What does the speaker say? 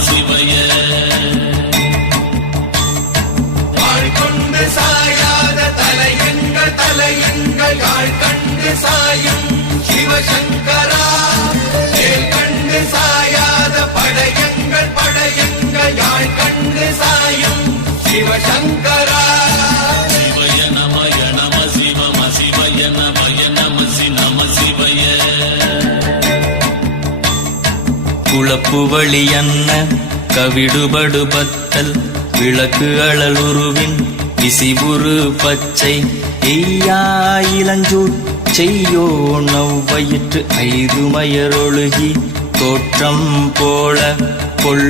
சிவய வாழ்கொண்டு சாயாத தலையங்கள் யாழ் கண்டு சாயும் சிவசங்கரா வேல் கண்டு சாயாத படையங்கள் யாழ் கண்டு சாயும் சிவசங்கரா சிவய நமய நம சிவம சிவய நமய நம நம சிவய குளப்புவழி அன்ன கவிடுபடுபத்தல் விளக்கு அழலுருவின் விசிபுரு பச்சை எய்யாயிலஞ்சூட் செய்யோ நவ்வயிற்று ஐதுமயரொழுகி தோற்றம் போல